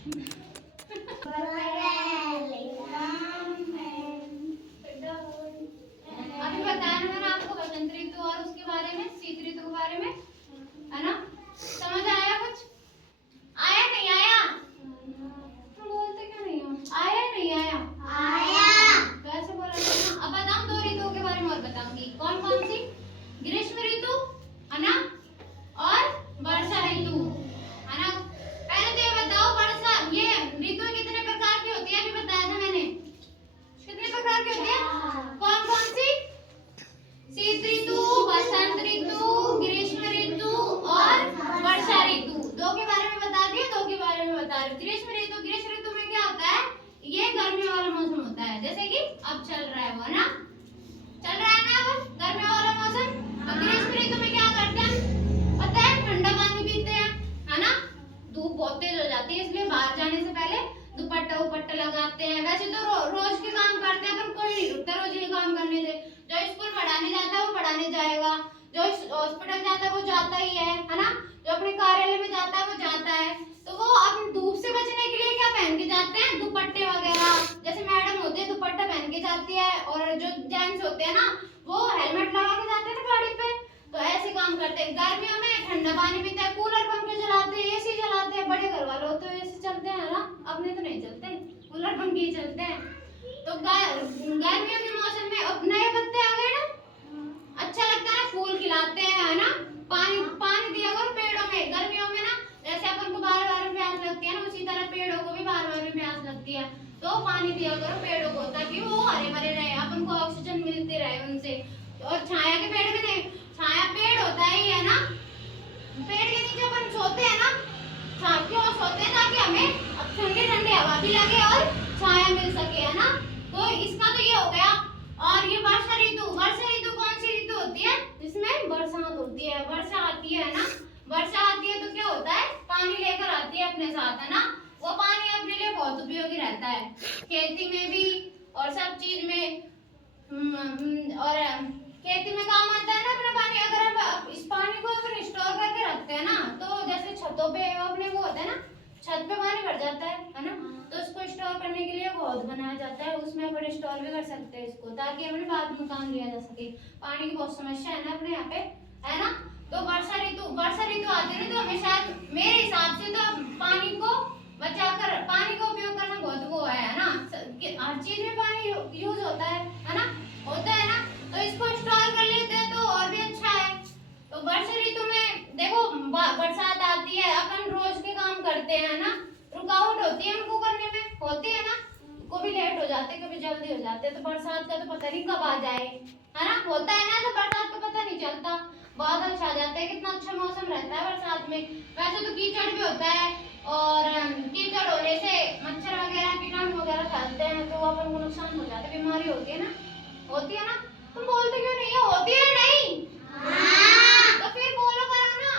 अभी बताया ना मैंने आपको बसंत ऋतु और उसके बारे में, शीत ऋतु के बारे में, है ना? समझ आया कुछ? आया नहीं आया? तुम बोलते क्यों नहीं हो? आया नहीं आया? कैसे बोला था? अब बताऊं दो ऋतुओं के बारे में और बताऊंगी। कौन कौन सी? ग्रीष्म ऋतु, है ना, और वर्षा ऋतु, है ना। पहले तो ये बताओ वर्षा, ये ऋतु कितने प्रकार की होती है? अभी बताया था मैंने, कितने प्रकार की होती है? कौन कौन सी? शीत ऋतु, बसंत ऋतु, ग्रीष्म ऋतु और वर्षा ऋतु। दो के बारे में बता दिए, दो के बारे में बता रही हूँ। ग्रीष्म ऋतु में क्या होता है? ये गर्मियों वाला मौसम होता है, जैसे कि अब चल रहा है वो ना, चल रहा है ना अब गर्मियों वाला मौसम। अब ग्रीष्म ऋतु में क्या करते हैं पता है? ठंडा पानी पीते हैं, है ना। धूप बहुत तेज हो जाती है, इसलिए बाहर जाने से पहले दुपट्टा लगाते हैं। वैसे तो रोज के काम करते हैं, पर कोई नहीं रुकता रोज के काम करने से। जो स्कूल पढ़ाने जाता है वो पढ़ाने जाएगा, जो हॉस्पिटल जाता है वो जाता ही है ना, जो अपने कार्यालय में जाता है वो जाता है। तो वो अपनी धूप से बचने के लिए क्या पहन के जाते हैं? दुपट्टे वगैरह। जैसे मैडम होती है दुपट्टा पहन के जाती है, और जो जेंट्स होते हैं ना वो हेलमेट लगा के जाते हैं गाड़ी पे। तो ऐसे काम करते हैं। गर्मियों में ठंडा पानी पीते हैं, कूलर पंखे चलाते हैं, एसी चलाते हैं। बड़े घर वाले होते हैं एसी चलते हैं ना, अपने तो नहीं चलते, कूलर पंखे ही चलते हैं। तो गर्मियों के मौसम में अब नए पत्ते आ गए ना, अच्छा लगता है, फूल खिलाते हैं, है ना। पानी पानी दिया करो पेड़ों में गर्मियों में ना, जैसे अपन को बार बार प्यास लगती है ना, उसी तरह पेड़ों को भी बार बार प्यास लगती है। तो पानी दिया करो पेड़ों को, ताकि वो हरे भरे रहे, अपन को ऑक्सीजन मिलती रहे उनसे। और छाया के पेड़ में नहीं, छाया पेड़ होता है ना, पेड़ के नीचे अपन सोते हैं ना, क्यों सोते हैं? ताकि हमें अब ठंडी ठंडी हवा भी लगे और छाया मिल सके, है ना। तो इसका तो ये हो गया। और ये वर्षा ऋतु कौन सी ऋतु होती है? जिसमें बरसात होती है, वर्षा आती है ना। वर्षा आती है तो क्या होता है? पानी लेकर आती है अपने साथ, है ना। वो पानी अपने लिए बहुत उपयोगी रहता है, खेती में भी और सब चीज में। और खेती में काम आता है ना अपना पानी। अगर हम इस पानी को अपन स्टोर करके रखते हैं ना, तो जैसे छतों पे अपने वो होता है ना, छत पे पानी भर जाता है ना। तो उसको स्टोर करने के लिए हौद बनाया जाता है, उसमें अपन स्टोर भी कर सकते हैं इसको, ताकि अपने बाद में काम लिया जा सके। पानी की बहुत समस्या है ना अपने यहाँ पे, है ना। तो वर्षा ऋतु आती है ना, तो हमेशा मेरे हिसाब से तो पानी को बचाकर, पानी का उपयोग करना बहुत वो है ना। हर चीज में पानी यूज होता है ना, होता है ना। तो इसको स्टोर कर लेते हैं तो और भी अच्छा है। तो वर्षा ऋतु में देखो बरसात आती है, अपन रोज के काम करते हैं ना, रुकावट होती है उनको करने में, होती है ना। कभी लेट हो जाते, कभी जल्दी हो जाते। तो बरसात का तो पता नहीं कब आ जाए, है ना, होता है ना। तो बरसात का पता नहीं चलता, बादल छा जाते हैं, कितना अच्छा मौसम रहता है बरसात में। वैसे तो कीचड़ भी होता है, और कीचड़ होने से मच्छर वगैरह कीटाणु वगैरह फैलते हैं, तो अपन को नुकसान हो जाता है, बीमारी होती है ना, होती है ना। तुम बोलते क्यों नहीं है? होती है नहीं? तो फिर बोलो करो ना।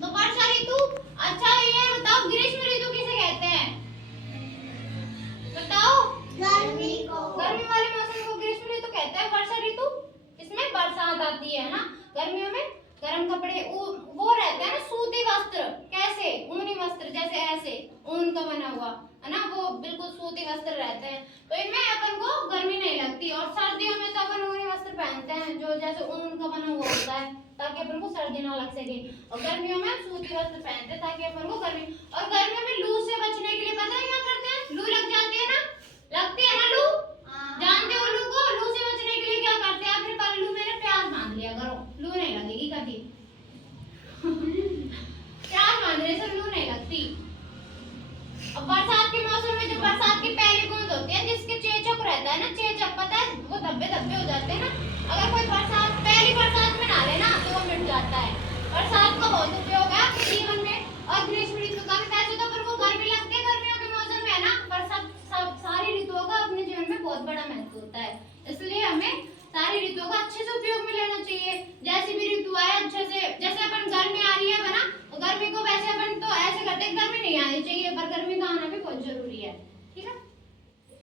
तो वर्षा ऋतु, अच्छा ये बताओ ग्रीष्म ऋतु किसे कहते हैं? बताओ। गर्मी वाले मौसम को ग्रीष्म ऋतु कहते हैं। वर्षा ऋतु, इसमें बरसात आती है ना। गर्मियों में गर्म कपड़े, वो रहते हैं ना सूती वस्त्र, कैसे ऊनी वस्त्र, जैसे ऐसे ऊन का बना हुआ, है ना, वो बिल्कुल सूती वस्त्र रहते हैं। तो इनमें अपन को गर्मी नहीं लगती। और सर्दियों में तो अपन ऊनी वस्त्र पहनते हैं, जो जैसे ऊन का बना हुआ होता है, ताकि अपन को सर्दी ना लग सके। और गर्मियों में सूती वस्त्र पहनते हैं, ताकि अपन को गर्मी। और गर्मियों में लू से बचने के लिए पता है क्या करते हैं? लू लग जाती है ना, लगती है ना लू, जानते हो लू को? लू से बचने के लिए क्या करते हैं? अपने पल्लू में प्याज बांध लिया करो, लू नहीं लगेगी कभी। प्याज बांधने से लू नहीं लगती। अब बरसात के मौसम में जो बरसात की पहली बूंद होती है, जिसके चेचक रहता है ना, चेचक पता है, वो धब्बे धब्बे हो जाते हैं ना। अगर कोई पहली बरसात में नहा लेना तो वो मिट जाता है। बरसात का बहुत उपयोग है अपने जीवन में। और ग्रीष्म ऋतु का भी, वैसे तो अपन को गर्मी लगती है गर्मियों के मौसम में, है ना, पर सारी ऋतुओं का अपने जीवन में बहुत बड़ा महत्व होता है। इसलिए हमें सारी ऋतुओं का अच्छे से उपयोग में लेना चाहिए। जैसी भी ऋतु आए अच्छे से, जैसे अपन गर्मी आ रही है ना, गर्मी को वैसे अपन तो ऐसे करते हैं, गर्मी नहीं आनी चाहिए, पर गर्मी का आना भी बहुत जरूरी है, ठीक है।